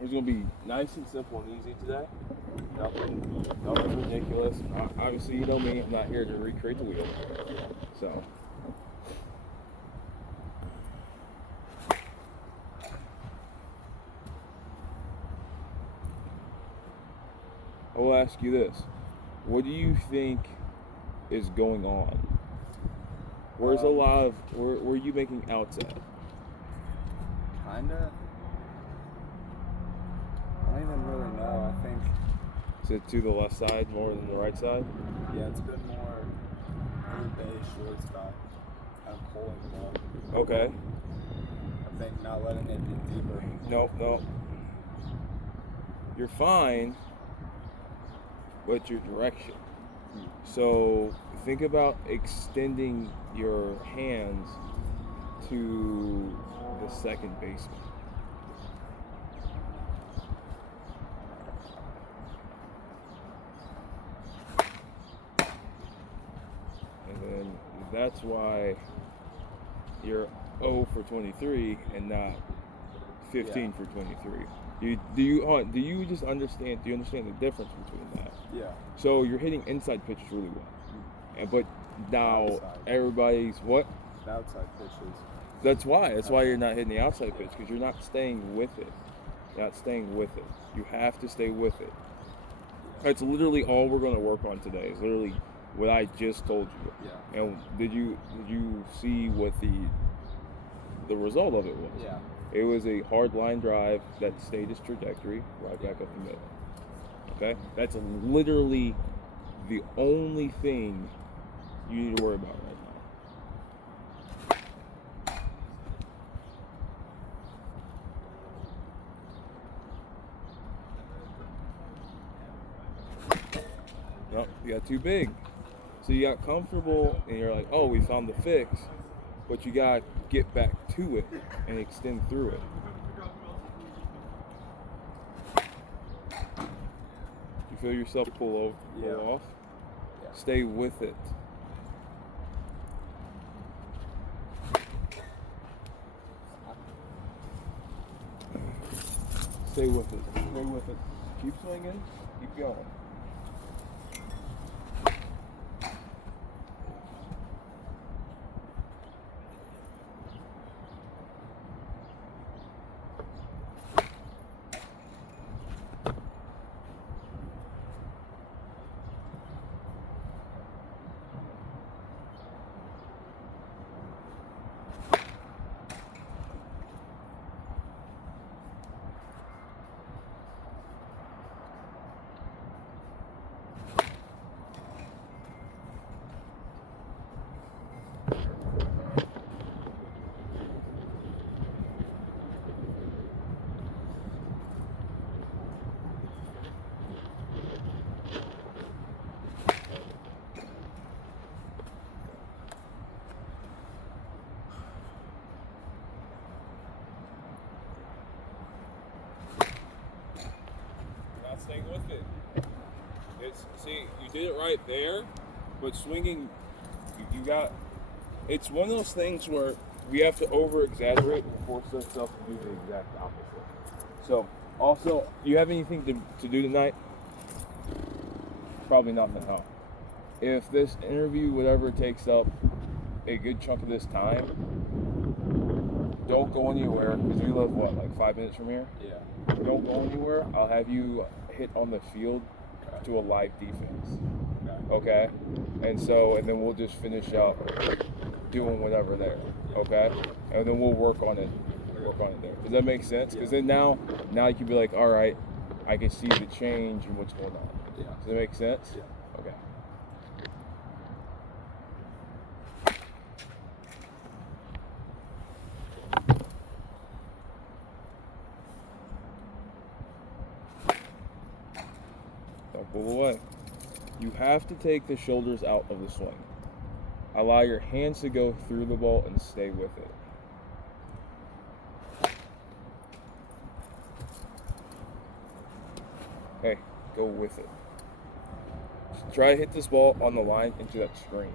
It's going to be nice and simple and easy today. Nothing ridiculous. Obviously, you know me, I'm not here to recreate the wheel. So. I will ask you this. What do you think is going on? Where are you making outs at? Kinda. I don't even really know. I think. Is it to the left side more than the right side? Yeah, it's been more third base, shortstop, kind of pulling the ball. Okay. I think not letting it get deeper. No. You're fine, but your direction. So think about extending your hands to the second baseman. That's why you're 0 for 23 and not 15 for 23. Do you just understand? Do you understand the difference between that? Yeah. So you're hitting inside pitches really well, but now outside. Everybody's what? The outside pitches. That's why you're not hitting the outside pitch, because you're not staying with it. You're not staying with it. You have to stay with it. That's literally all we're going to work on today. Is literally what I just told you. Yeah. And did you see what the result of it was? Yeah. It was a hard line drive that stayed its trajectory right back up the middle. Okay? That's literally the only thing you need to worry about right now. No, you got too big. So you got comfortable and you're like, oh, we found the fix, but you got to get back to it and extend through it. You feel yourself pull off? Yeah. Stay with it. Stay with it. Stay with it. Keep swinging. Keep going. Staying with it. See, you did it right there, but swinging, you got. It's one of those things where we have to over-exaggerate and force ourselves to do the exact opposite. So, also, you have anything to do tonight? Probably nothing, huh? If this interview, whatever, takes up a good chunk of this time, don't go anywhere, because we live, like 5 minutes from here? Yeah. Don't go anywhere. I'll have you hit on the field to a live defense. Okay? And then we'll just finish up doing whatever there. Okay? And then we'll work on it there. Does that make sense? Because then now you can be like, all right, I can see the change in what's going on. Yeah. Does that make sense? Yeah. Okay. Don't pull away. You have to take the shoulders out of the swing. Allow your hands to go through the ball and stay with it. Hey, go with it. Try to hit this ball on the line into that screen.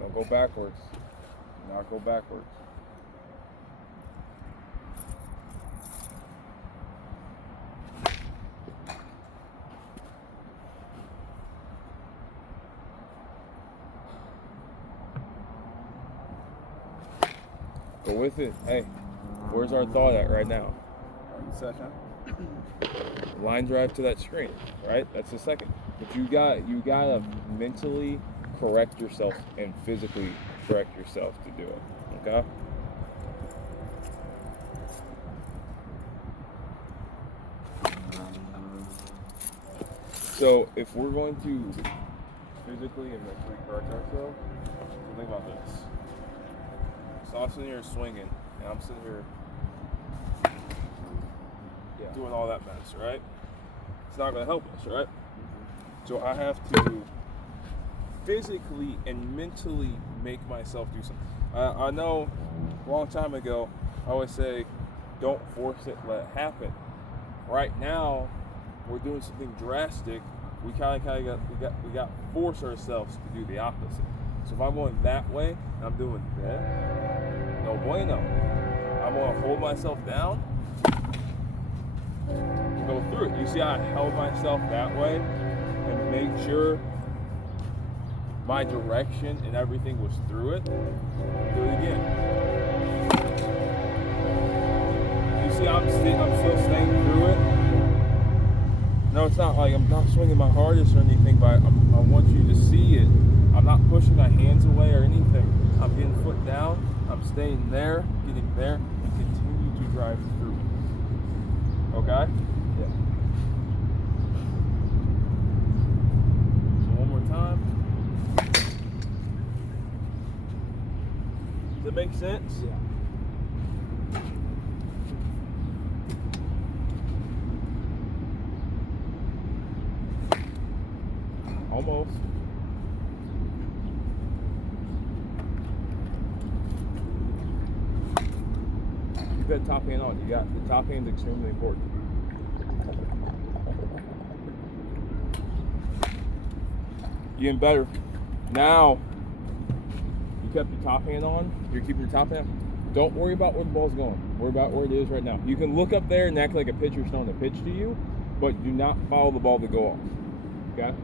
Don't go backwards. Do not go backwards. Go with it. Hey, where's our thought at right now? Second. Line drive to that screen, right? That's the second. But you gotta mentally correct yourself and physically correct yourself to do it. Okay? So if we're going to physically and mentally correct ourselves, so think about this. So I'm sitting here swinging, and I'm sitting here doing all that mess, right? It's not going to help us, right? So I have to physically and mentally make myself do something. I know a long time ago, I always say, don't force it, let it happen. Right now, we're doing something drastic. We got to force ourselves to do the opposite. So if I'm going that way and I'm doing this, no bueno. I'm going to hold myself down and go through it. You see how I held myself that way and made sure my direction and everything was through it? Do it again. You see how I'm still staying through it? No, it's not like I'm not swinging my hardest or anything, but I want you to see it. I'm not pushing my hands away or anything. I'm getting foot down. I'm staying there, getting there, and continue to drive through it. Okay? Yeah. So one more time. Does it make sense? Yeah. Almost. Keep that top hand on. The top hand's extremely important. Getting better. Now, you kept your top hand on. You're keeping your top hand. Don't worry about where the ball's going. Worry about where it is right now. You can look up there and act like a pitcher's throwing a pitch to you, but do not follow the ball to go off. Okay?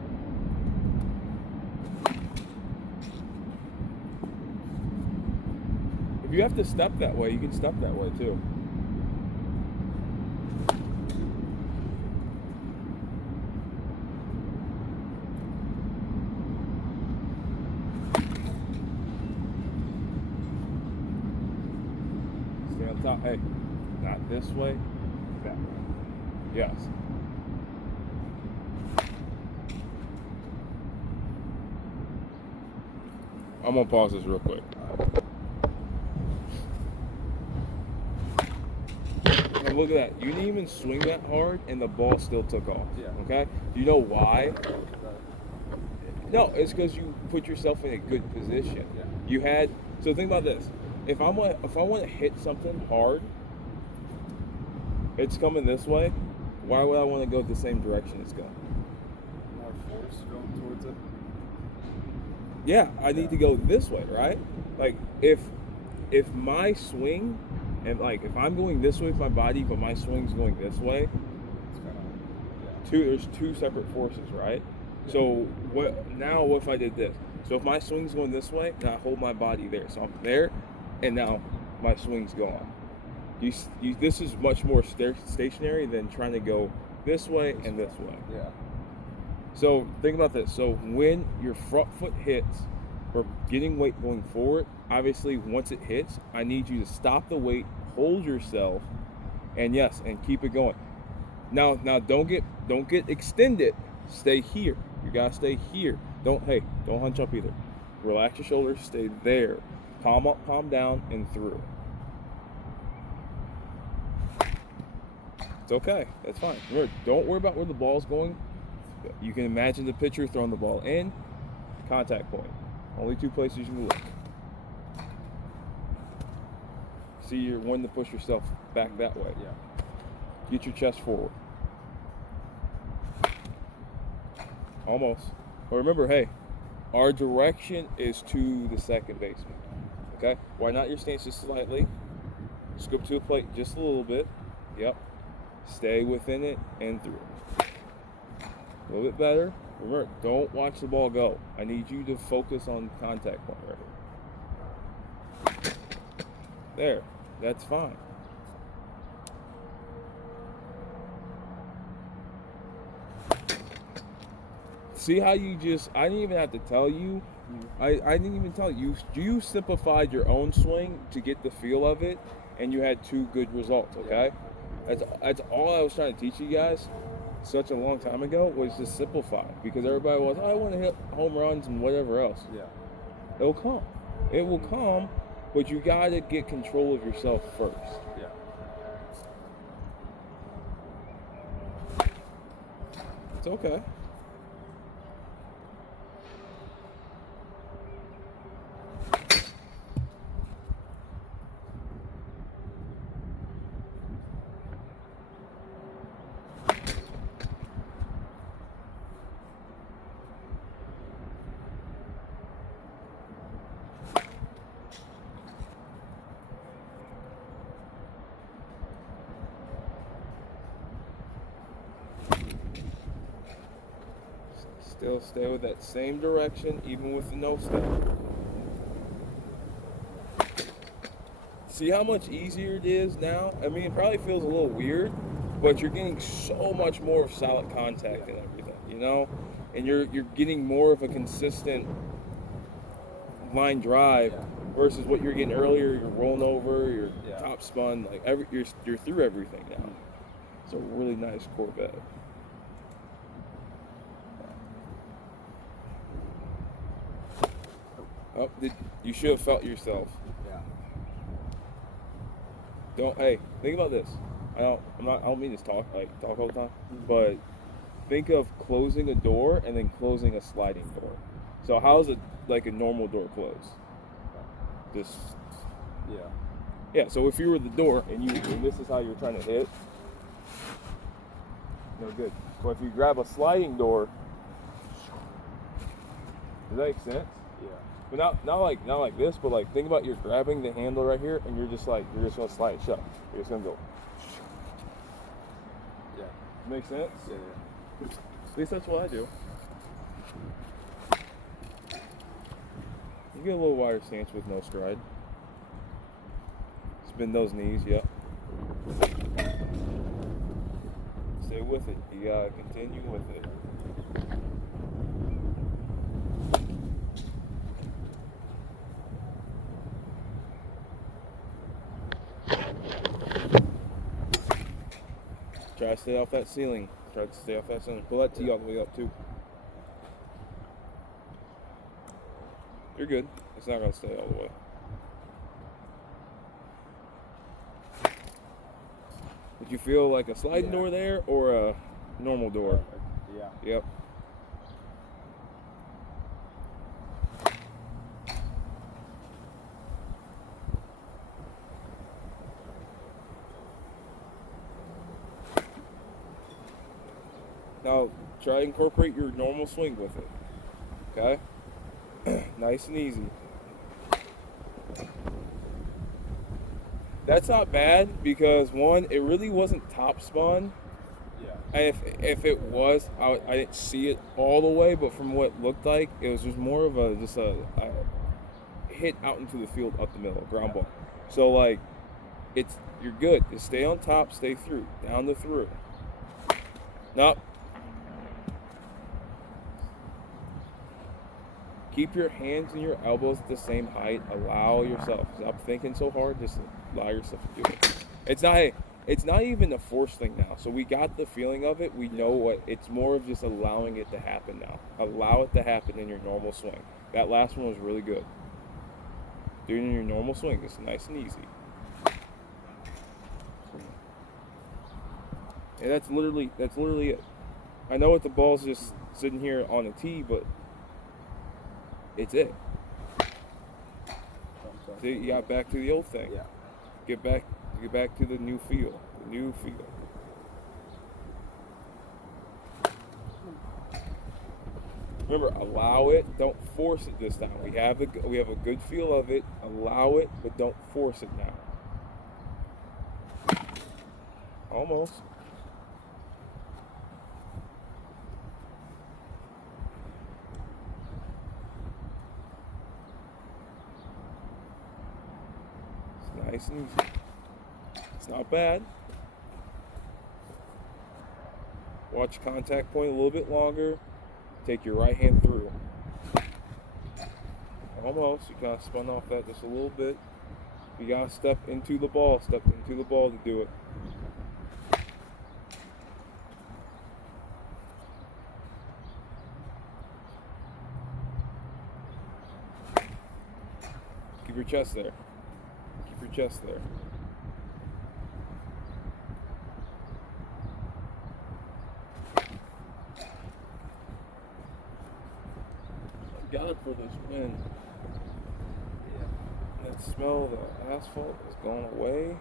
If you have to step that way, you can step that way too. Stay on top. Hey, not this way, that way. Yes. I'm gonna pause this real quick. And look at that. You didn't even swing that hard, and the ball still took off. Yeah. Okay? Do you know why? No, it's because you put yourself in a good position. Yeah. You had. So think about this. If I want to hit something hard, it's coming this way. Why would I want to go the same direction it's going? More force going towards it. Yeah, I need to go this way, right? Like if my swing. And like if I'm going this way with my body, but my swing's going this way, It's kind of, there's two separate forces, right? Yeah. So what if I did this? So if my swing's going this way, now I hold my body there. So I'm there, and now my swing's gone. This is much more stationary than trying to go this way and this way. Yeah. So think about this. So when your front foot hits, or getting weight going forward, obviously once it hits, I need you to stop the weight, hold yourself, and yes, and keep it going. Now don't get extended. Stay here. You gotta stay here. Don't hunch up either. Relax your shoulders. Stay there. Palm up, palm down, and through. It's okay. That's fine. Remember, don't worry about where the ball's going. You can imagine the pitcher throwing the ball in. Contact point. Only 2 places you can look. See, you're wanting to push yourself back that way. Yeah. Get your chest forward. Almost. But remember, hey, our direction is to the second baseman. Okay? Why not your stance just slightly? Scoop to the plate just a little bit. Yep. Stay within it and through. A little bit better. Remember, don't watch the ball go. I need you to focus on contact point right here. There. That's fine. See how you just, I didn't even have to tell you. I didn't even tell you. You simplified your own swing to get the feel of it, and you had 2 good results, okay? That's all I was trying to teach you guys such a long time ago, was to simplify. Because everybody was, I want to hit home runs and whatever else. Yeah. It'll come. It will come, but you got to get control of yourself first. Yeah. It's okay. Still stay with that same direction, even with the no step. See how much easier it is now? I mean, it probably feels a little weird, but you're getting so much more of solid contact and everything, you know? And you're getting more of a consistent line drive versus what you're getting earlier. You're rolling over, you're top spun, like you're through everything now. It's a really nice Corvette. Oh, you should have felt yourself. Yeah. Think about this. I don't mean to talk all the time, but think of closing a door and then closing a sliding door. So how's it like a normal door close? Just yeah. So if you were the door and this is how you're trying to hit, no good. But if you grab a sliding door, does that make sense? Yeah. But not like this, but like think about you're grabbing the handle right here and you're just gonna slide it shut. You're just gonna go. Yeah. Make sense? Yeah. At least that's what I do. You get a little wider stance with no stride. Spin those knees, yep. Stay with it. You gotta continue with it. Try to stay off that ceiling. Pull that tee all the way up too. You're good. It's not going to stay all the way. Would you feel like a sliding door there or a normal door? Yeah. Yep. Now, try to incorporate your normal swing with it. Okay? Nice and easy. That's not bad because, one, it really wasn't top spun. Yeah. And if it was, I didn't see it all the way, but from what it looked like, it was just more of a hit out into the field up the middle, ground ball. So, like, you're good. Just stay on top, stay through, down the through. Nope. Keep your hands and your elbows at the same height. Allow yourself. Stop thinking so hard. Just allow yourself to do it. It's not, it's not even a force thing now. So we got the feeling of it. We know what it's more of just allowing it to happen now. Allow it to happen in your normal swing. That last one was really good. Do it in your normal swing. It's nice and easy. And that's literally it. I know the ball's just sitting here on a tee, but it's it. See, you got back to the old thing. Yeah. Get back to the new feel. The new feel. Remember, allow it. Don't force it this time. We have a good feel of it. Allow it, but don't force it now. Almost. It's nice and easy. It's not bad. Watch contact point a little bit longer. Take your right hand through. Almost. You kind of spun off that just a little bit. You gotta step into the ball. Step into the ball to do it. Keep your chest there. Keep your chest there. Got it for this wind. Yeah. That smell of the asphalt is going away.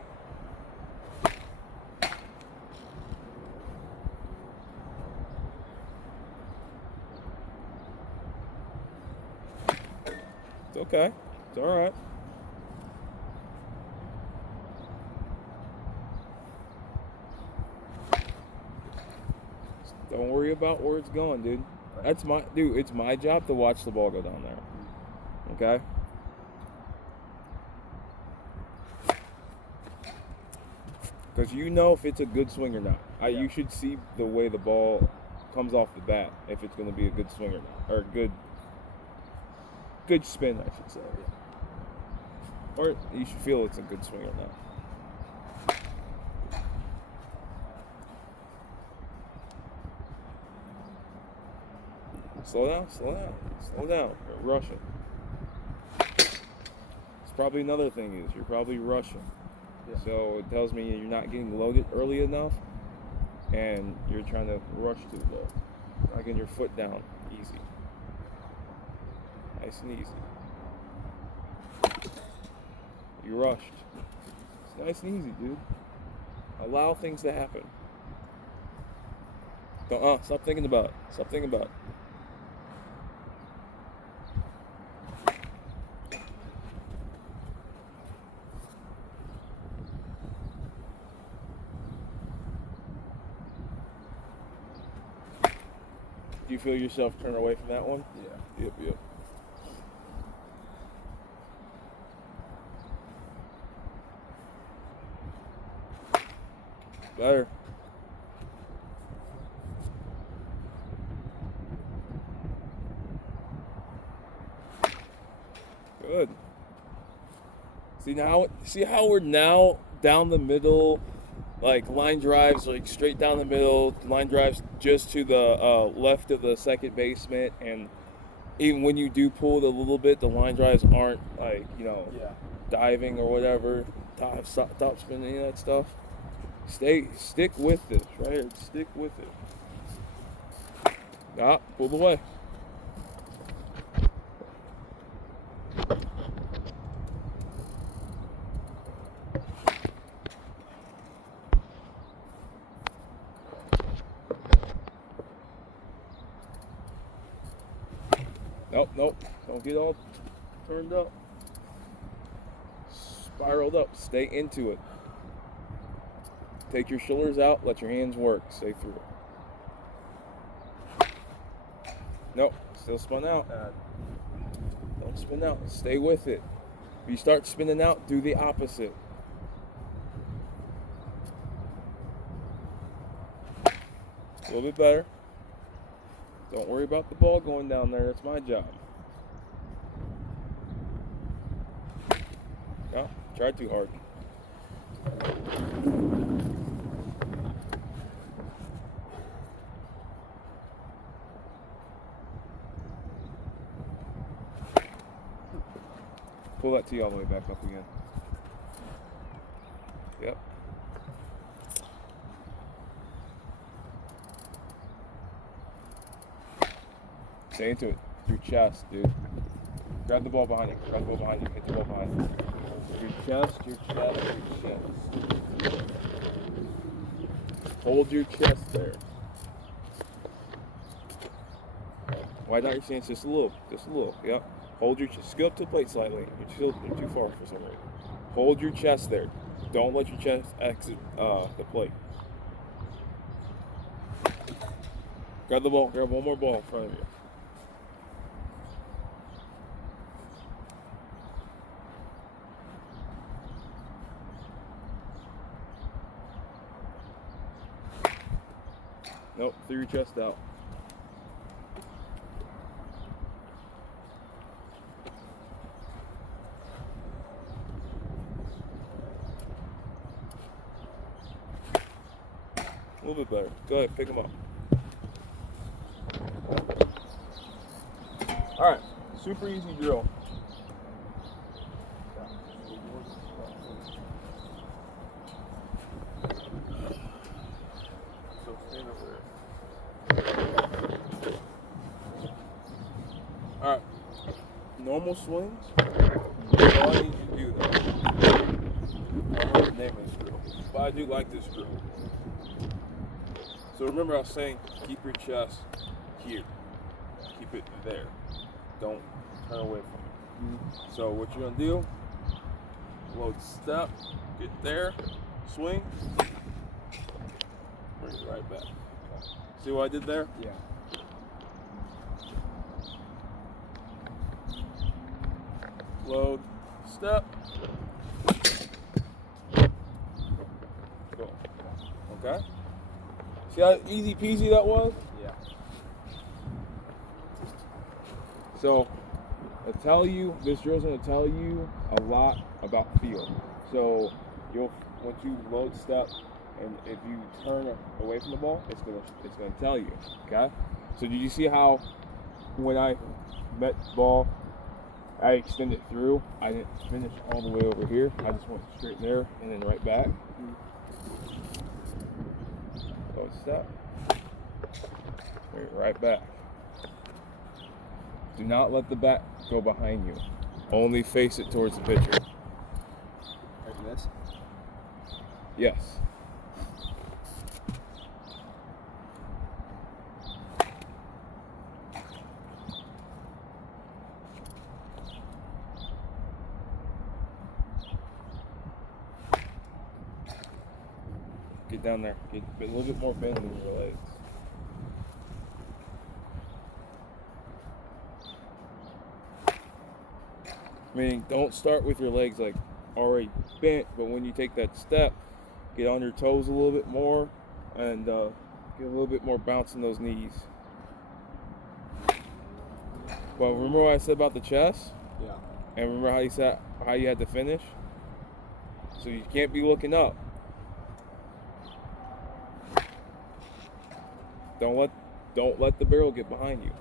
It's okay. It's all right. Don't worry about where it's going, dude. It's my job to watch the ball go down there. Okay? Because you know if it's a good swing or not. You should see the way the ball comes off the bat, if it's going to be a good swing or not. Or good spin, I should say. Or you should feel it's a good swing or not. Slow down. You're rushing. It's probably another thing is you're probably rushing. Yeah. So it tells me you're not getting loaded early enough and you're trying to rush too low. Not getting your foot down easy. Nice and easy. You rushed. It's nice and easy, dude. Allow things to happen. Don't, stop thinking about it. Stop thinking about it. Do you feel yourself turn away from that one? Yeah. Yep. Better. Good. See how we're now down the middle, like line drives, like straight down the middle, line drives just to the left of the second baseman, and even when you do pull it a little bit, the line drives aren't like, diving or whatever, top spin, any of that stuff. Stick with this, right here. Stick with it. Pull away. Nope. Don't get all turned up. Spiraled up. Stay into it. Take your shoulders out. Let your hands work. Stay through it. Nope. Still spun out. Don't spin out. Stay with it. If you start spinning out, do the opposite. A little bit better. Don't worry about the ball going down there. That's my job. No, try too hard. pull that tee all the way back up again. Yep. Stay into it. Your chest, dude. Grab the ball behind you. Grab the ball behind you. Hit the ball behind you. Your chest, your chest, your chest. Hold your chest there. Widen out your stance just a little. Just a little. Yep. Hold your chest. Go up to the plate slightly. You're too far for some reason. Hold your chest there. Don't let your chest exit the plate. Grab the ball. Grab one more ball in front of you. Nope, through your chest out. A little bit better. Go ahead, pick them up. All right, super easy drill. So stand over there. All right, normal swings. All I need you to do though. I don't know the name of this drill, but I do like this drill. So remember I was saying, keep your chest here. Keep it there. Don't turn away from it. So what you're gonna do, load step, get there, swing, bring it right back. See what I did there? Yeah. Load, step, go. Okay? See how easy peasy that was? Yeah. So, this drill's gonna tell you a lot about feel. So, once you load step, and if you turn away from the ball, it's gonna tell you. Okay. So, did you see how when I met the ball, I extended through? I didn't finish all the way over here. I just went straight there and then right back. Load step. Right back. Do not let the bat go behind you. Only face it towards the pitcher. Like this? Yes. Get down there. Get a little bit more bend in your legs. Meaning, don't start with your legs like already bent, but when you take that step, get on your toes a little bit more and get a little bit more bounce in those knees. Well, remember what I said about the chest? Yeah. And remember how you had to finish? So you can't be looking up. Don't let the barrel get behind you.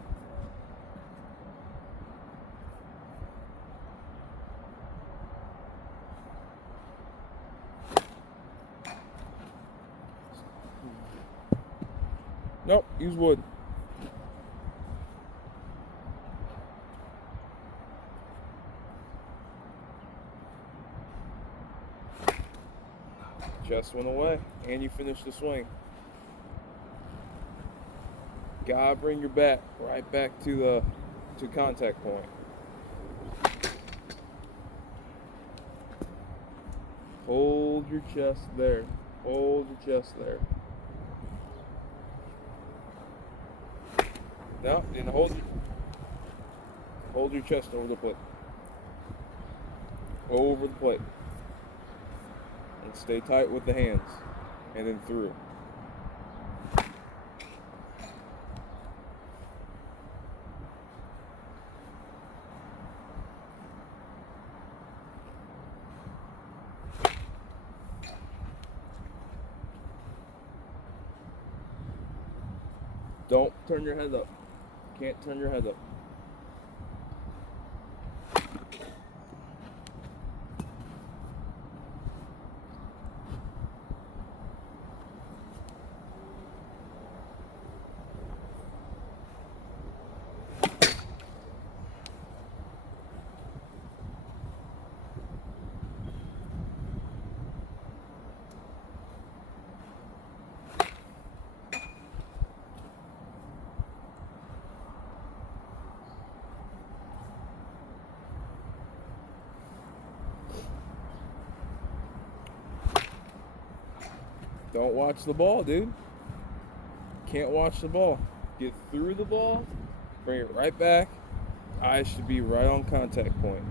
Nope, use wood. Chest went away, and you finished the swing. Gotta bring your bat right back to contact point. Hold your chest there. Hold your chest there. Now, and hold your chest over the plate. Over the plate. And stay tight with the hands. And then through. Don't turn your head up. Can't turn your head up. Don't watch the ball, dude. Can't watch the ball. Get through the ball, bring it right back. Eyes should be right on contact point.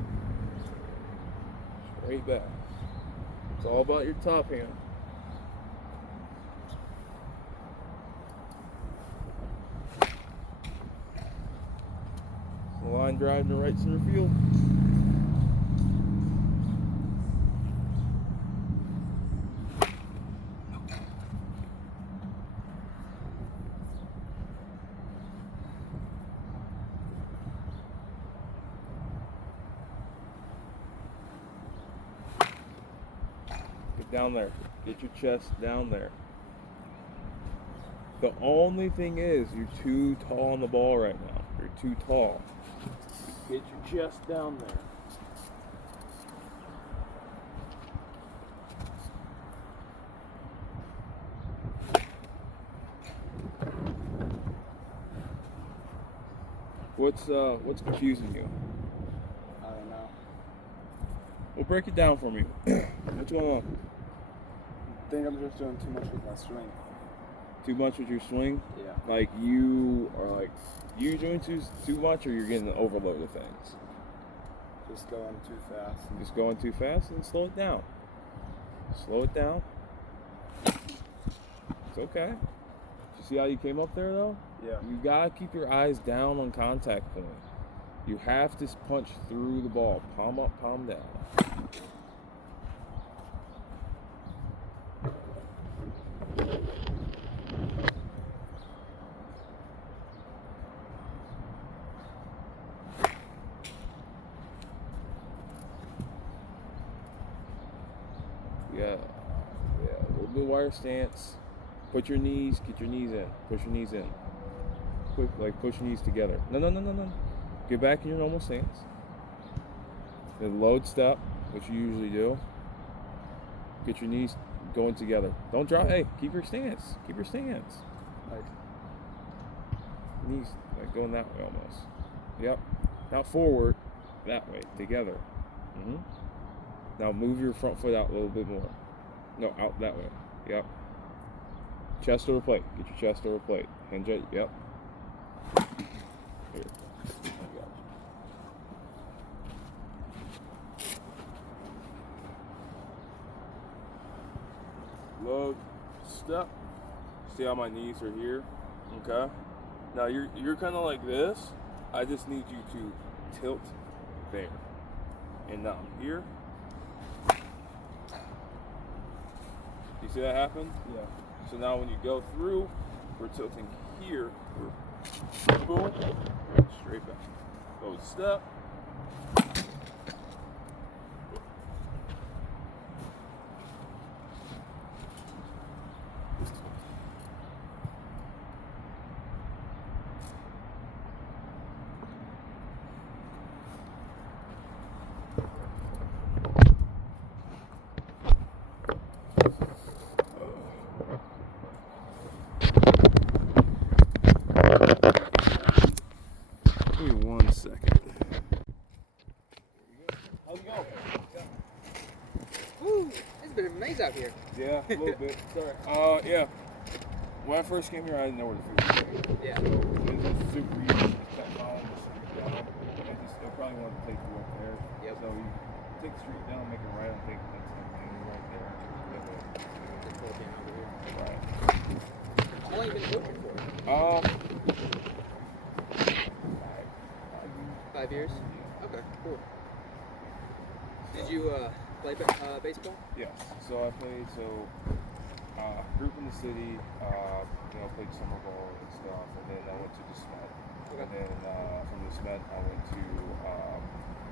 Straight back. It's all about your top hand. The line drive to right center field. Get down there. Get your chest down there. The only thing is, you're too tall on the ball right now. You're too tall. Get your chest down there. What's confusing you? I don't know. Well, break it down for me. What's going on? I think I'm just doing too much with my swing. Too much with your swing? Yeah. Like you doing too much, or you're getting an overload of things? Just going too fast. Just going too fast, and slow it down. Slow it down. It's okay. You see how you came up there though? Yeah. You gotta keep your eyes down on contact point. You have to punch through the ball. Palm up, palm down. Yeah. A little bit wire stance. Put your knees, get your knees in. Push your knees in. Quick, like push your knees together. No. Get back in your normal stance. Then load step, which you usually do. Get your knees going together. Don't drop. Hey, keep your stance. Keep your stance. Like, Knees like going that way almost. Yep. Not forward. That way. Together. Now move your front foot out a little bit more. No, out that way. Yep. Chest over plate. Get your chest over plate. Hinge it. Yep. Here. I got you. Load. Step. See how my knees are here? Okay. Now you're kind of like this. I just need you to tilt there. And now I'm here. You see that happen? yeah. So now when you go through, we're tilting here. Boom. Straight back. Load step. Give me 1 second. How's it going? Woo! It's been a maze out here. Yeah, a little bit. Sorry. Yeah. When I first came here, I didn't know where the food was. Yeah. So it's just super easy. Just kept following the street down. They'll probably want to take you up there. Yep. So you take the street down, make it right. I think that's everything right there. Just walking over here. Right. How long have you been coaching for? 5 years? Okay, cool. Did you play baseball? Yes. So I played group in the city. Played summer ball and stuff, and then I went to the SMET. Okay. And then from the SMET, I went to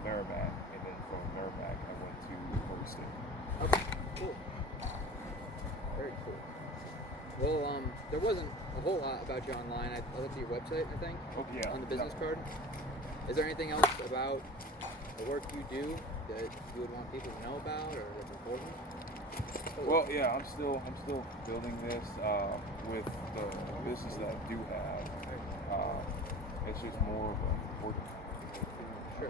Merrimack, and then from Merrimack, I went to Florida State. Okay, cool. Very cool. Well, there wasn't a whole lot about you online. I looked at your website, I think, Oh yeah. on the business card. Is there anything else about the work you do that you would want people to know about or that's important? Well, yeah, I'm still building this with the business that I do have. It's just more of a work. Sure.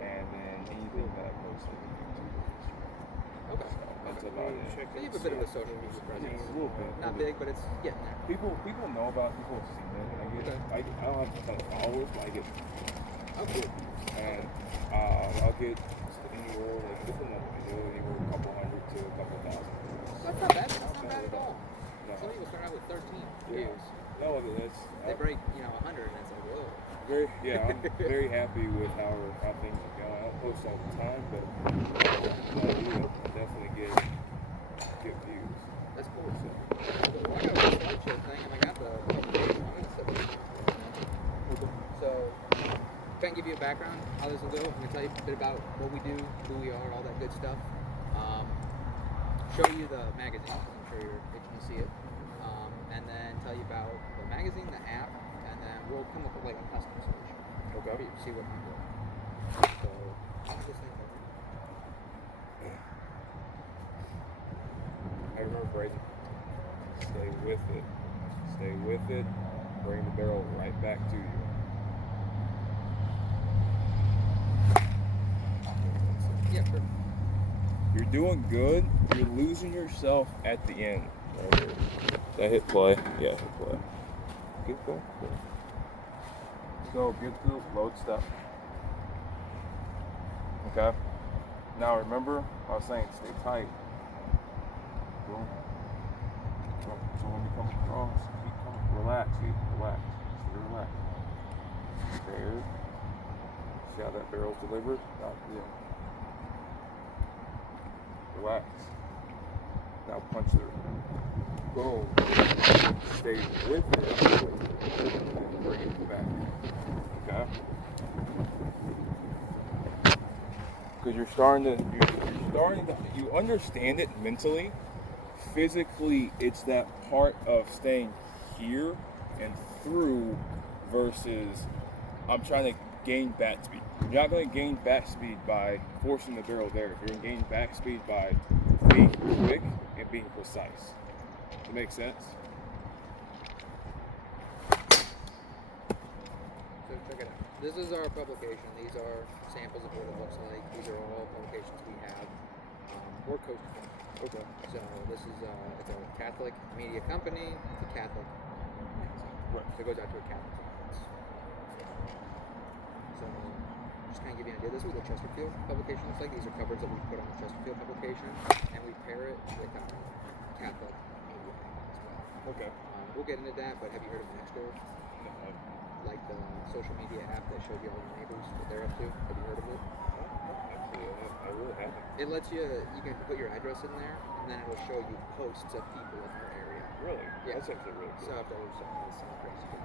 And then anything that goes to the YouTube industry. Okay. That's Okay. about it. So you have a bit of a social media presence. A little bit. Not big, but it's getting there. People know about it. People have seen it. I don't have a ton of followers, but I get Okay. and I'll get anywhere like within a video anywhere a couple hundred to a couple thousand. That's not bad. That's not bad at all. No. Some people start out with 13 Yeah. views. No, that's They break, 100, and it's like, whoa. I'm very happy with how things are going. I don't post all the time, but when I do, I definitely get views. That's cool. So I got a slideshow thing, and I got the publication. I'm gonna set this up. So, kind of give you a background how this will go. I'm gonna tell you a bit about what we do, who we are, all that good stuff. Show you the magazine. I'm sure you're itching to see it. And then tell you about the magazine, the app, and then we'll come up with like a custom solution. Okay. For you to see what you do. So, how's this thing going? I remember Brayden. Stay with it. Stay with it. Bring the barrel right back to you. Yeah, sure. You're doing good. You're losing yourself at the end. Right here. Did I hit play? Yeah, hit play. Get go. So get through load stuff. Okay. Now remember, I was saying stay tight. Boom. So when you come across, keep coming. Relax, relax. Stay relaxed. There. See how that barrel's delivered? Yeah. Relax. Now punch through. Boom. Stay with it. And bring it back. Okay? Because you're starting to, you understand it mentally. Physically, it's that part of staying here and through versus I'm trying to gain bat speed. You're not going to gain bat speed by forcing the barrel there. You're going to gain bat speed by being quick and being precise. Does that make sense? So check it out. This is our publication. These are samples of what it looks like. These are all publications we have. We're coast to coast. Okay. So this is it's a Catholic media company. It's a Catholic magazine. Right. So it goes out to a Catholic audience. So just kind of give you an idea. This is what the Chesterfield publication looks like. These are covers that we put on the Chesterfield publication, and we pair it with our Catholic media as well. Okay. We'll get into that, but have you heard of Nextdoor? No. Like the social media app that shows you all your neighbors, what they're up to? Have you heard of it? I really haven't. It lets you can put your address in there, and then it will show you posts of people in your area. Really? Yeah. That's actually really cool. So if there's some crazy guy,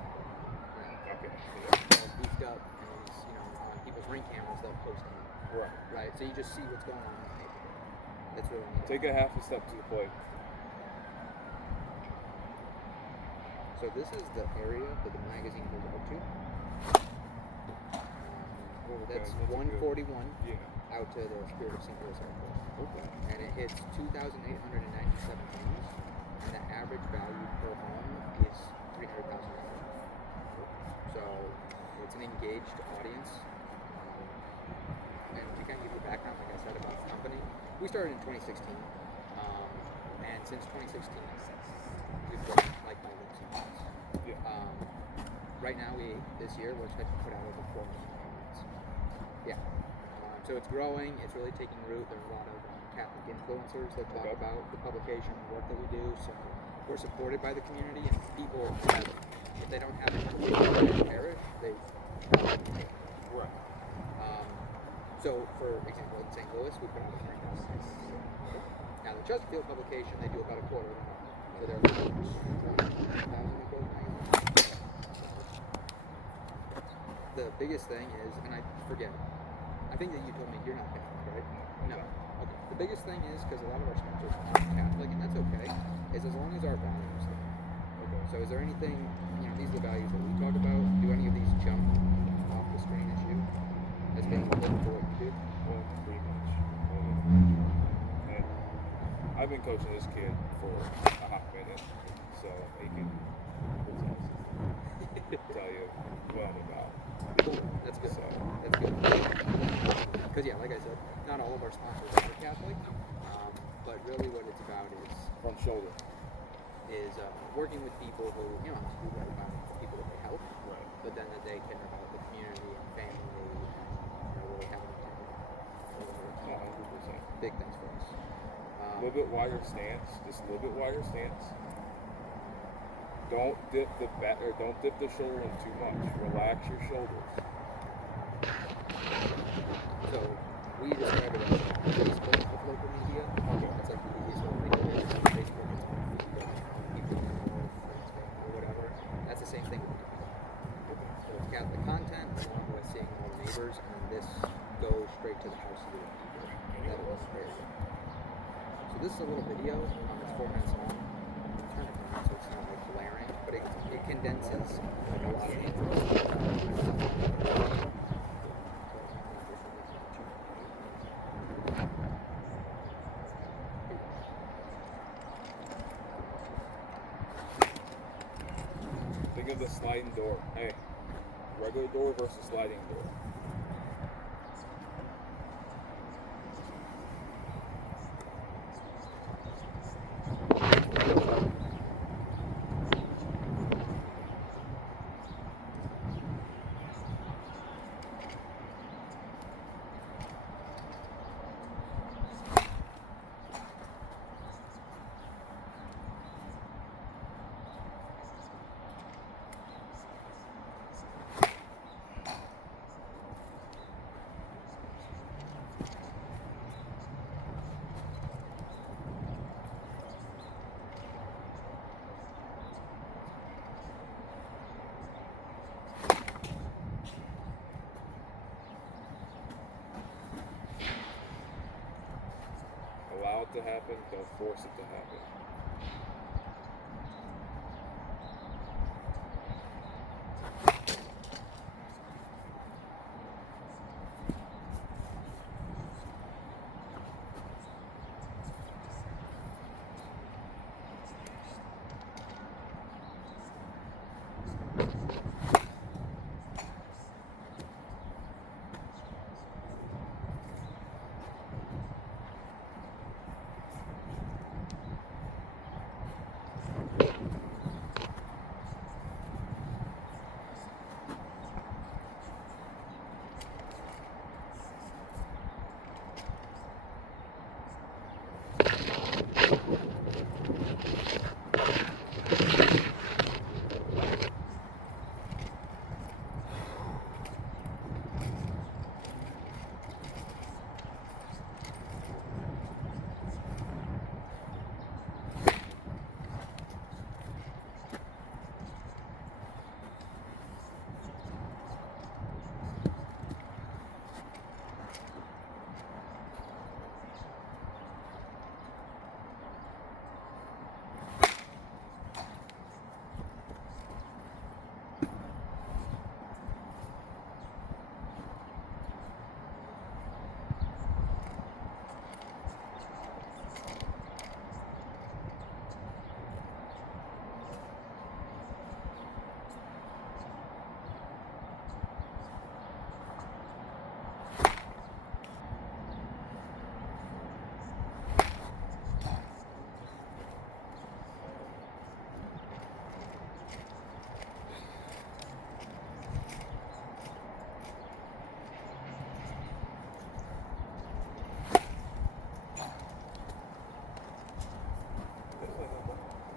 Okay. all beefed up, and he's on people's ring cameras, they'll post him. Right. Right. So you just see what's going on in the neighborhood. That's really neat. Take a half a step to the plate. So this is the area that the magazine goes out to. That's Okay, 141 Yeah. out to the Spirit of St. Louis Airport. Okay. And it hits 2,897 homes, and the average value per home is $300,000. So it's an engaged audience. And to kind of give you background, like I said, about the company, we started in 2016, and since 2016, we've grown like by leaps and bounds. Yeah. Right now, this year we're expected to put out over 4 million units. Yeah. So it's growing. It's really taking root. There's a lot of Catholic influencers that talk about the publication, the work that we do. So we're supported by the community, and people have, if they don't have a publication in their parish, they Right. So for example, in St. Louis, we put out a 3,000. Now the Chesterfield publication, they do about a quarter of a million. So they're like 1,000 a quarter magazine. The biggest thing is, and I forget, I think that you told me you're not Catholic, right? No. Okay. The biggest thing is, because a lot of our sponsors aren't Catholic, and that's okay, is as long as our values there. Okay. So is there anything, these are the values that we talk about, do any of these jump off the screen at you as being important for what you do? Well, pretty much. And I've been coaching this kid for a hot minute, so he can tell you what I'm about. Cool. That's good. So, That's good. Because, yeah, like I said, not all of our sponsors are Catholic. but really what it's about Front shoulder. is working with people who, you know, who write about the people that they help, Right. but then that they care about the community and family and, you know, really having a Yeah, 100%. big things for us. A little bit wider stance, just a little bit wider stance. Don't dip the back or don't dip the shoulder in too much. Relax your shoulders. So we describe it as Facebook of local media. That's like the easiest way to think of it. Facebook is people in the north, friends, family, or whatever. That's the same thing with media. So it's got the content along with seeing all the neighbors, and then this goes straight to the house of the people. That was very good. So this is a little video. It's 4 minutes long. Turn it down so it's not like blaring, but it condenses like a lot of information. Think of the sliding door. Hey, regular door versus sliding door. Allow it to happen, don't force it to happen.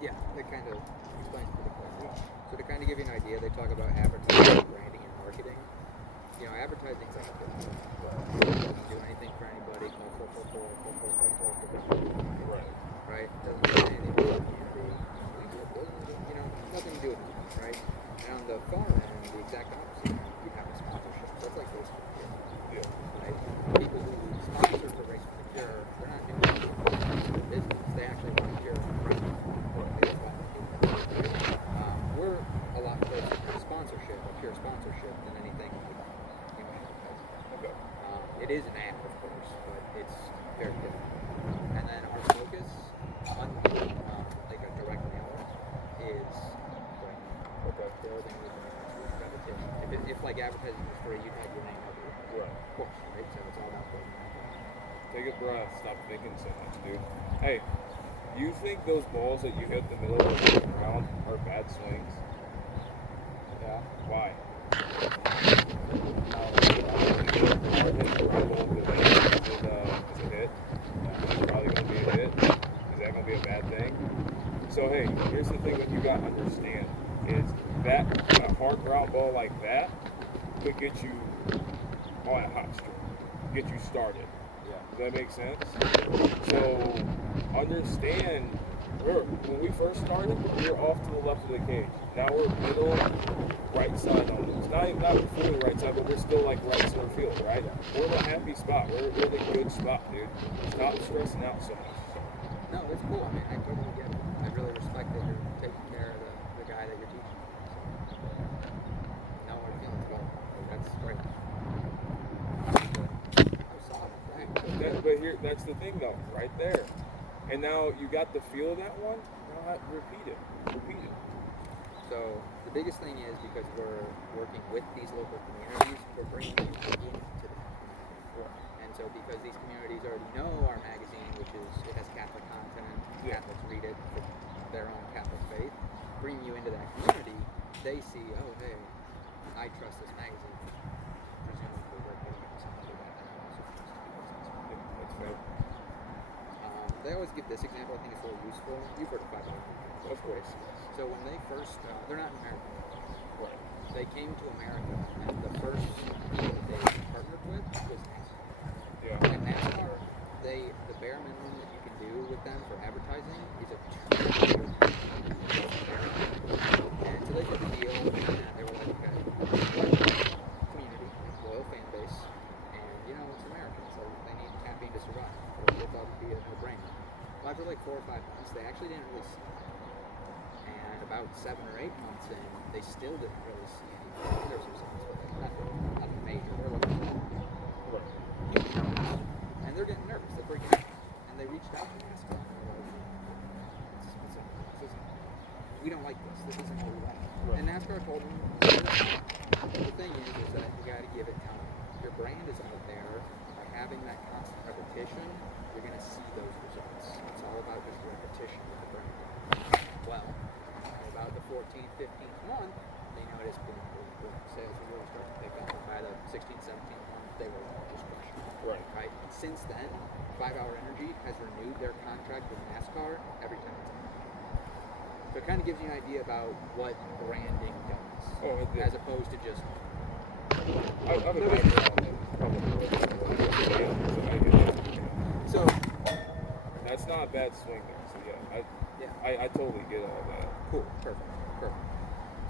Yeah, it kind of explains pretty quick. So to kind of give you an idea, they talk about advertising, branding, and marketing. You know, advertising is like a business. It doesn't do anything for anybody. Right? It doesn't do anything for the community. You know, nothing to do with it, right? And on the far end, the exact opposite, you have a sponsorship. So it's like Race for the Cure. Right? People who sponsor for Race for the Cure, they're not doing it for business. They actually want to cure right. We're a lot closer to sponsorship, a pure sponsorship, than anything like, you know, advertising. Okay. It is an ad, of course, but it's very different. And then our focus on like a direct mail is branding. Okay. Building with repetition. If like advertising was free, you'd have your name everywhere. Right. Of course, right? So it's all about building that brand. Take a breath. Stop thinking so much, dude. Hey, you think those balls that you hit the middle of the ground are bad swings? Yeah. Why? Is a hit. It's probably going to be a hit. Is that going to be a bad thing? So hey, here's the thing that you got to understand is that a hard ground ball like that could get you on a hot streak, get you started. Yeah. Does that make sense? So understand, when we first started, we were off to the left of the cage. Now we're middle, right side almost. Not fully right side, but we're still like right center field, right? We're in a happy spot. We're in a good spot, dude. Stop stressing out so much. No, it's cool. I mean, I totally get it. I really respect that you're taking care of the guy that you're teaching. So, no hard feelings about it. That's great. I saw it. But here, that's the thing though, right there. And now you got the feel of that one. Now repeat it. Repeat it. So the biggest thing is because we're working with these local communities, we're bringing you into them. And so because these communities already know our magazine, which is, it has Catholic content, Catholics read it for their own Catholic faith, bringing you into that community, they see, oh, hey, I trust this magazine. Presumably we're putting something to that. That's fair. They always give this example. I think it's really useful. You've heard of 5 hour. Of course. So when they first, they're not in America. Right. They came to America, and the first people they partnered with was NASCAR. Yeah. And NASCAR, the bare minimum that you can do with them for advertising is a $2 And so they did the deal, and they were like, okay, community, loyal fan base, and it's American, so they need caffeine to survive. So they thought it'd be a no-brainer. Well, after like 4 or 5 months, they actually didn't really see it. And about 7 or 8 months in, they still didn't really see it. There's some signs, but nothing major. They're looking for huge numbers. And they're getting nervous. They're freaking out. And they reached out to NASCAR. And they're like, we don't like this. This isn't what we want. Right. And NASCAR told them, the thing is that you got to give it time. Your brand is out there. By having that constant repetition, you're going to see those results. It's all about just repetition with the brand. Well, about the 14th, 15th month, they noticed boom, sales were really starting to pick up. By the 16th, 17th month, they were just crushing it. Right. Since then, 5 Hour Energy has renewed their contract with NASCAR every 10 months. So it kind of gives you an idea about what branding does, as opposed to just. So that's not a bad swing there. So I totally get all that. Cool, perfect.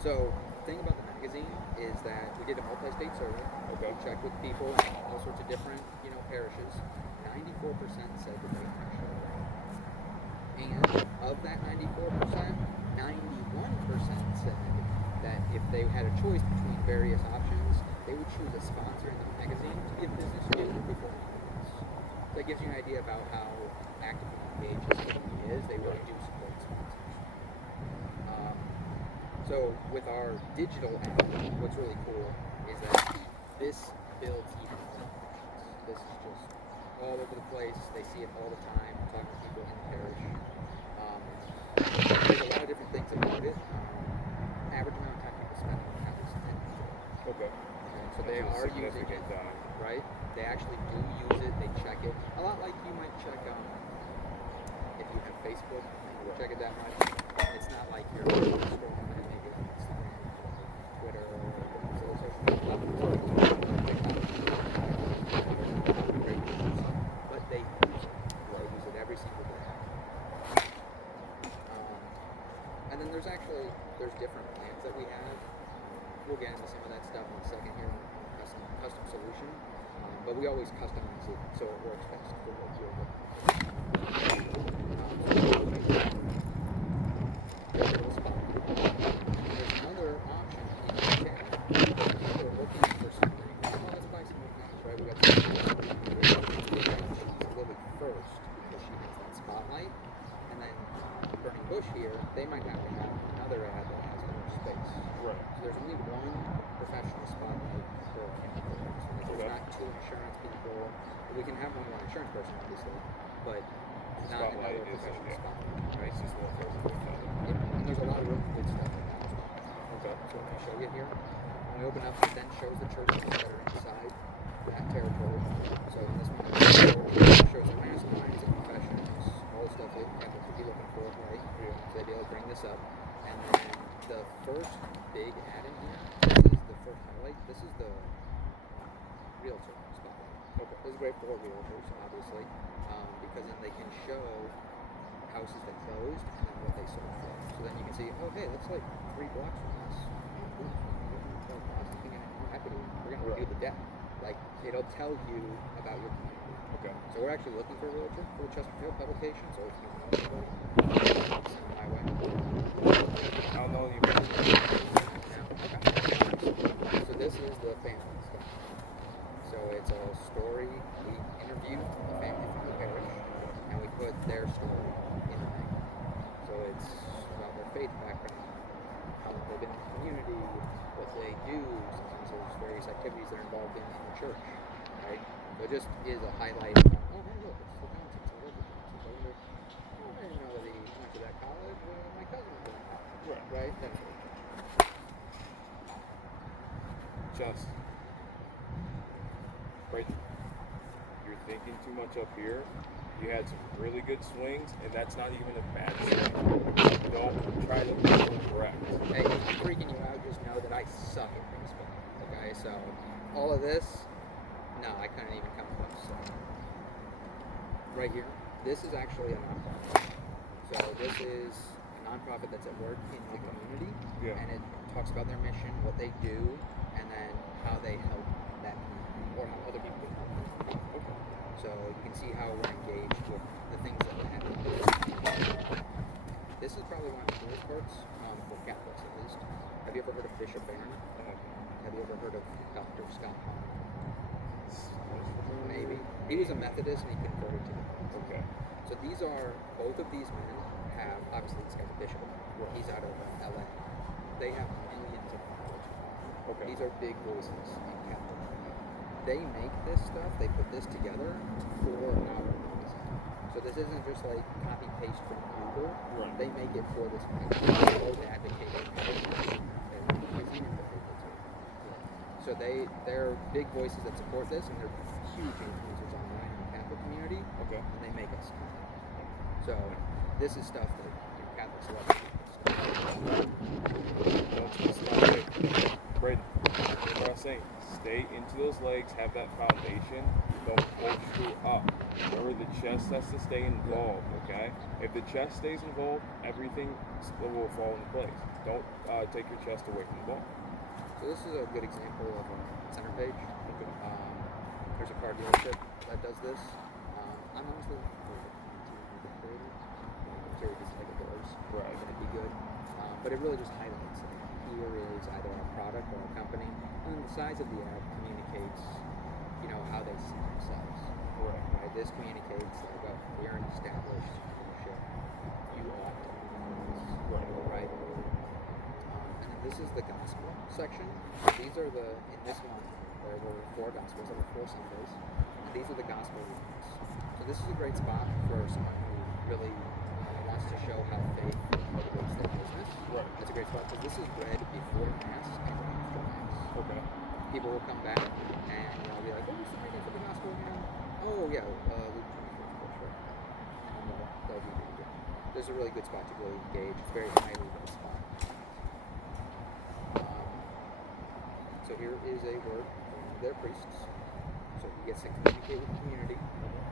So the thing about the magazine is that we did a multi-state survey. Okay. We checked with people in all sorts of different, parishes. 94% said that they actually brand. And of that 94%, 91% said that if they had a choice between various options, they would choose a sponsor in the magazine to be a business student before anything else. So that gives you an idea about how actively engaged this company is. They really do support sponsors. So with our digital app, what's really cool is that this builds even more connections. This is just all over the place. They see it all the time. I'm talking to people in the parish. There's a lot of different things about it. Average amount of time people spend on the app is 10 minutes a day. Okay. So they are using it, right? They actually do use it. They check it. A lot like you might check if you have Facebook, you check it that much. It's not like you're scrolling and maybe on Instagram, Twitter, or social media. But they use it. They use it every single day. And then there's different plans that we have. We'll get into some of that stuff in a second here on custom solution. But we always customize it so it works best for what you're looking for. There's another option in the chat. People are looking for something. Let's buy some more cars, right? We got some a little bit first because she has that spotlight. And then Burning Bush here, they might have to have another ad that has more space. Right. So there's only one professional spotlight per camera. So there's not 2 insurance people. We can have more than one insurance person, obviously, but not Spotlight another is professional okay. spotlight, right? It's just one person. Yeah, and there's a lot of really good stuff in that spotlight. Okay. So when I show you here, when we open up, it then shows the churches that are inside that territory. So in this one, it shows the masterminds, the confessions, all the stuff that Catholics would be looking for, right? Yeah. So they'd be able to bring this up. And then the first big ad in here, this is the first highlight. This is the realtor spotlight. Okay. This is great for realtors, obviously, because then they can show houses that closed and then what they sold for. So then you can see, oh, hey, that's like 3 blocks from us. We're going to review the debt. Like, it'll tell you about your community. Okay. So we're actually looking for a realtor for the Chesterfield publication. So if you know anybody, send them my way. I don't know you. Yeah. Okay. So this is the family stuff. So it's a story. We interview a family from the parish, and we put their story in the thing. So it's about their faith background, how long they've been in the community, what they do. Sometimes there's various activities they're involved in the church, right? So it just is a highlight of, oh, hey, look, it's the Johnsons. I love the Johnsons. I didn't know that he went to that college. My cousin was doing that. Right? That's it. Just Brayden, you're thinking too much up here. You had some really good swings, and that's not even a bad swing. Don't try to make them correct. Hey, if I'm freaking you out, just know that I suck at baseball. Okay, so all of this, no, I couldn't even come close. So. Right here, this is actually a nonprofit. So this is a nonprofit that's at work in the community, and it talks about their mission, what they do, and then how they help that community, or how other people can help them. Okay. So you can see how we're engaged with the things that happen. This is probably one of the coolest parts, for Catholics at least. Have you ever heard of Bishop Barron? Have you ever heard of Dr. Scott Hahn? Maybe. He was a Methodist and he converted to the Okay. So these are, both of these men have, obviously this guy's a bishop. He's out of LA. They have millions of followers. Okay. These are big voices in Catholic. They make this stuff, they put this together for our magazine. So this isn't just like copy paste from Google. Right. They make it for this magazine. They both advocate it. They want the magazine and they're able to. So they're big voices that support this, and they're huge influencers online in the Catholic community. Okay. And they make us content. So this is stuff that Catholics love. Don't stop it. Brayden, what I'm saying, stay into those legs, have that foundation, don't pull through up. Remember, the chest has to stay involved, okay? If the chest stays involved, everything will fall into place. Don't take your chest away from the ball. So this is a good example of a center page. There's a car dealership that does this. I'm honestly looking for interior design doors. Right. That'd be good. But it really just highlights that here is either our product or our company, and then the size of the ad communicates, how they see themselves. Right. This communicates like, oh, we're an established dealership. You ought to do this. Right. And then this is the gospel section. These are in this month, there were 4 gospels, there were 4 Sundays, and these are the gospel readings. So this is a great spot for someone who really wants to show how faith motivates their business. Right. That's a great spot because this is read before Mass and after Mass. Okay. People will come back and be like, oh, what's the reading for the gospel again? Oh, yeah, Luke 24, sure. And that'll be really good. This is a really good spot to really engage. It's a very highly read spot. So here is a word from their priests. So he gets to communicate with the community.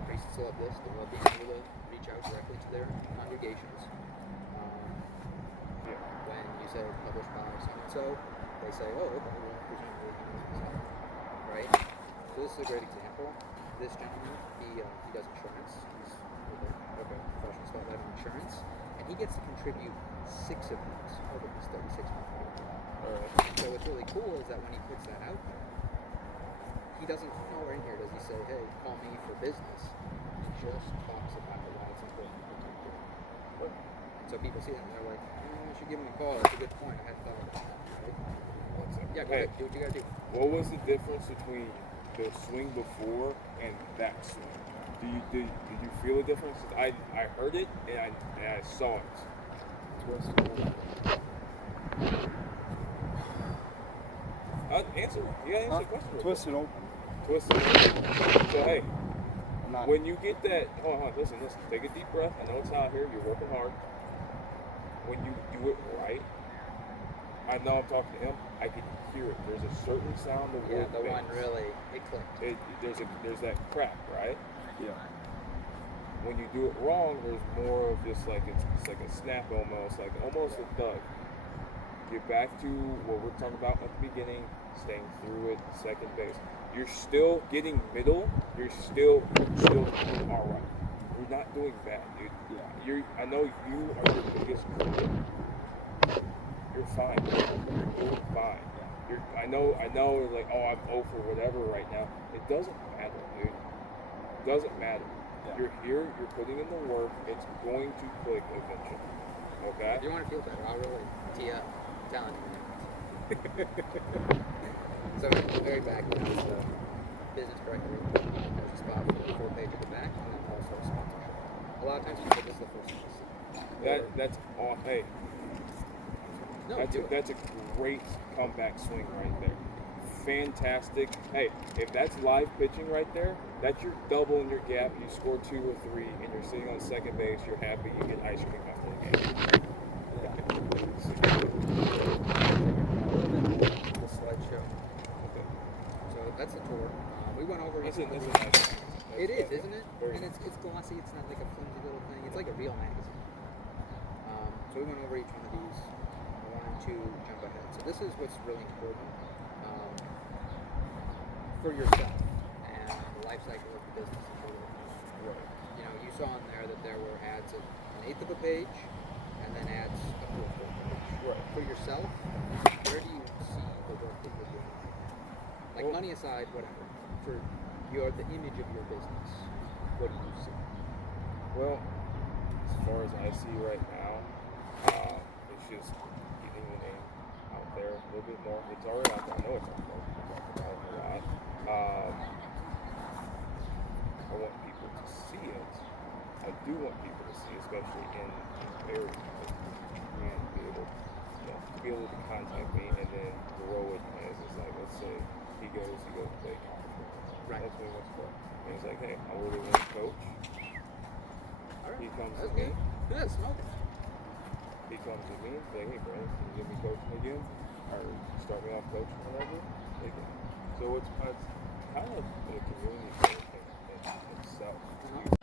Priests love this. They love being able to reach out directly to their congregations. When you say published by so-and-so, they say, oh, okay, well, presumably he knows his health. Right? So this is a great example. This gentleman, he does insurance. He's a professional spotlight on insurance. And he gets to contribute 6 of these over his 36-month period. Alright. So what's really cool is that when he puts that out there, he doesn't, nowhere in here does he say, hey, call me for business. He just talks about why it's important to protect it. And so people see that and they're like, I should give him a call. That's a good point. I hadn't thought about that. Right? Yeah, go ahead. Do what you gotta do. What was the difference between the swing before and that swing? Did you feel a difference? I heard it and I saw it. Twist. Answer. You gotta answer the question. Twist it open. Twist it open. So hey, I'm not. when you get that, hold on, listen. Take a deep breath. I know it's out here. You're working hard. When you do it right, I know I'm talking to him. I can hear it. There's a certain sound of Yeah, wood the makes. one really, it clicked. There's that crack, right? Yeah. When you do it wrong, there's more of just like it's like a snap almost a thud. Get back to what we're talking about at the beginning, staying through it, second base. You're still getting middle. You're still doing all right. You're not doing bad, dude. Yeah. I know you are your biggest critic. You're fine. You're doing fine. I know. Like, oh, I'm 0 for whatever right now. It doesn't matter, dude. It doesn't matter. Yeah. You're here. You're putting in the work. It's going to click eventually. Okay. If you want to feel better, I'll really tee up. I'm telling you. So very back, when I was the business director, there's a spot for the full page at the back, and then also a sponsorship. A lot of times people, this is the first thing they see. That's awesome. Hey, No, that's a great comeback swing right there. Fantastic. Hey, if that's live pitching right there, that's your double in your gap. You score 2 or 3, and you're sitting on second base. You're happy. You get ice cream after the game. The slideshow. Okay. So that's the tour. We went over. That's a nice. It is, isn't it? Very And it's glossy. It's not like a flimsy little thing. It's like a real magazine. So we went over each one of these. I wanted to jump ahead. So this is what's really important for yourself and the life cycle of the business. Right. You know, you saw in there that there were ads at an eighth of a page, and then ads up to a full page. Right. For yourself, where do you see the work that you're doing? Like, Well, money aside, whatever. For the image of your business, what do you see? Well, as far as I see right now, it's just getting the name out there a little bit more. It's already out there. I know it's out there. We talk about it a lot. I want people to see it. I do want people to see, especially in areas, and be able to contact me and then grow it as it's like, let's say he goes to play college. Right. That's what he wants to play. And he's like, hey, I really want to coach. All right. He comes That's to me. good. Good, smoking. He comes to me and says, hey, Brayden, can you get me coaching again? Or start me off coaching or whatever? So it's kind of a community thing in itself.